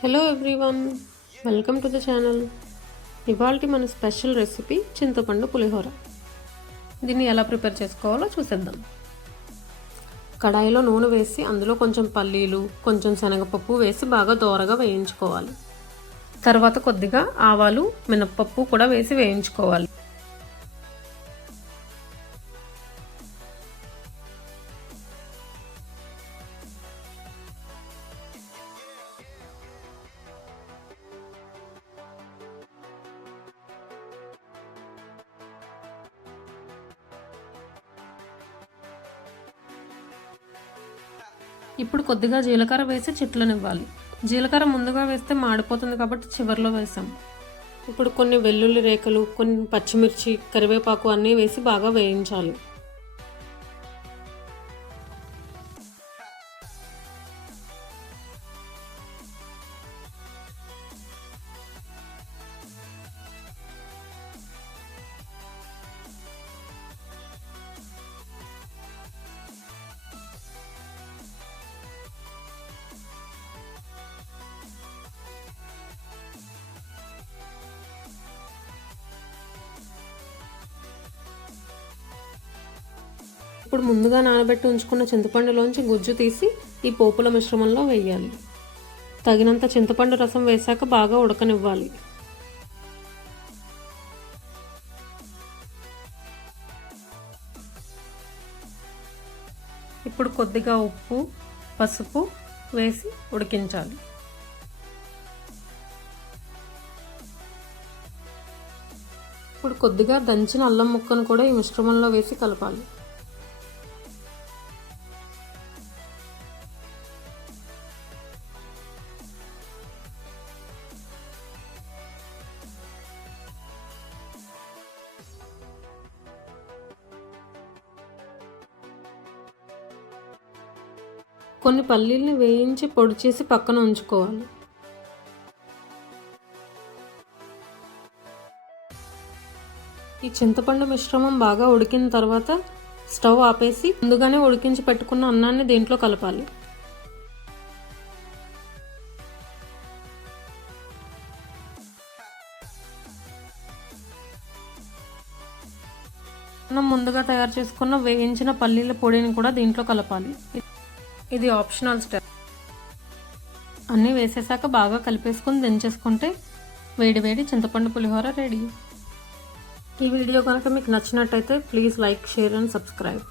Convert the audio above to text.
Hello everyone, welcome to the channel. ఇవాల్టి మన special recipe చింతపండు పులిహోర. దీన్ని ఎలా ప్రిపేర్ చేసుకోవాలో చూసేద్దాం. కడాయిలో నూనె వేసి అందులో కొంచెం పల్లీలు, కొంచెం శనగపప్పు వేసి బాగా దోరగా వేయించుకోవాలి. తర్వాత కొద్దిగా ఆవాలు, మినప్పప్పు కూడా వేసి వేయించుకోవాలి. ఇప్పుడు కొద్దిగా జీలకర్ర వేసి చిట్లనివ్వాలి. జీలకర్ర ముందుగా వేస్తే మాడిపోతుంది కాబట్టి చివరిలో వేసాం. ఇప్పుడు కొన్ని వెల్లుల్లి రేఖలు, కొన్ని పచ్చిమిర్చి, కరివేపాకు అన్నీ వేసి బాగా వేయించాలి. ఇప్పుడు ముందుగా నానబెట్టి ఉంచుకున్న చింతపండులోంచి గుజ్జు తీసి ఈ పోపుల మిశ్రమంలో వేయాలి. తగినంత చింతపండు రసం వేశాక బాగా ఉడకనివ్వాలి. ఇప్పుడు కొద్దిగా ఉప్పు, పసుపు వేసి ఉడికించాలి. ఇప్పుడు కొద్దిగా దంచిన అల్లం ముక్కను కూడా ఈ మిశ్రమంలో వేసి కలపాలి. కొన్ని పల్లీల్ని వేయించి పొడి చేసి పక్కన ఉంచుకోవాలి. ఈ చింతపండు మిశ్రమం బాగా ఉడికిన తర్వాత స్టవ్ ఆపేసి ముందుగానే ఉడికించి పెట్టుకున్న అన్నాన్ని దీంట్లో కలపాలి. మనం ముందుగా తయారు చేసుకున్న వేయించిన పల్లీల పొడిని కూడా దీంట్లో కలపాలి. ఇది ఆప్షనల్ స్టెప్. అన్నీ వేసేసాక బాగా కలిపేసుకొని దించేసుకుంటే వేడి వేడి చింతపండు పులిహోర రెడీ. ఈ వీడియో కనుక మీకు నచ్చినట్టయితే please like, share and subscribe.